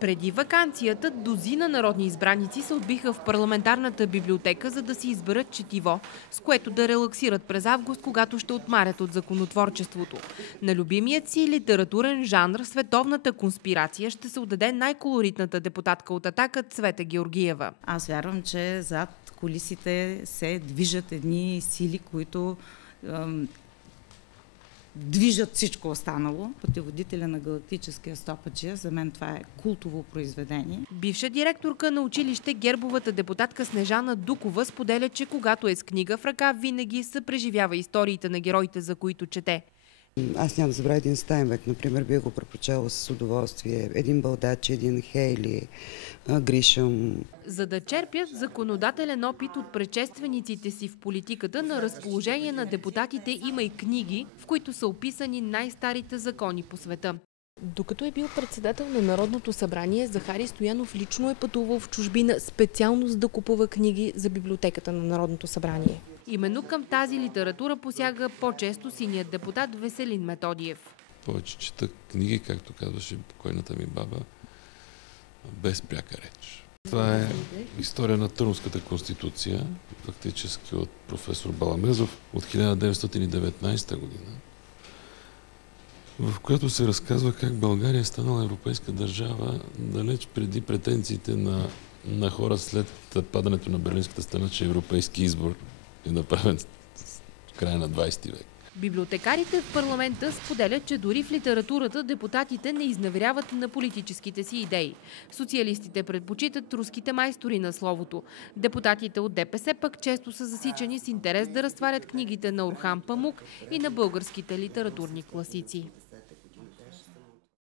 Преди ваканцията дозина народни избраници се отбиха в парламентарната библиотека, за да си изберат четиво, с което да релаксират през август, когато ще отмарят от законотворчеството. На любимият си литературен жанр световната конспирация ще се отдаде най-колоритната депутатка от Атака Цвета Георгиева. Аз вярвам, че зад кулисите се движат едни сили, които движат всичко останало. Пътеводителя на галактическия стопаджия, за мен това е култово произведение. Бивша директорка на училище гербовата депутатка Снежана Дукова споделя, че когато е с книга в ръка, винаги съпреживява историите на героите, за които чете. Аз няма да забравя един Стайнбек, например, бих го препоръчала с удоволствие. Един Балдачи, един Хейли, Гришъм. За да черпят законодателен опит от предшествениците си в политиката, на разположение на депутатите има и книги, в които са описани най-старите закони по света. Докато е бил председател на Народното събрание, Захари Стоянов лично е пътувал в чужбина специално за да купува книги за библиотеката на Народното събрание. Именно към тази литература посяга по-често синият депутат Веселин Методиев. Повече чета книги, както казваше покойната ми баба, без пряка реч. Това е история на Търновската конституция, фактически от професор Баламезов от 1919 година, в която се разказва как България е станала европейска държава далеч преди претенциите на хора след падането на Берлинската стена, че европейски избор е направен в края на 20 век. Библиотекарите в парламента споделят, че дори в литературата депутатите не изневеряват на политическите си идеи. Социалистите предпочитат руските майстори на словото. Депутатите от ДПС пък често са засичани с интерес да разтварят книгите на Орхан Памук и на българските литературни класици.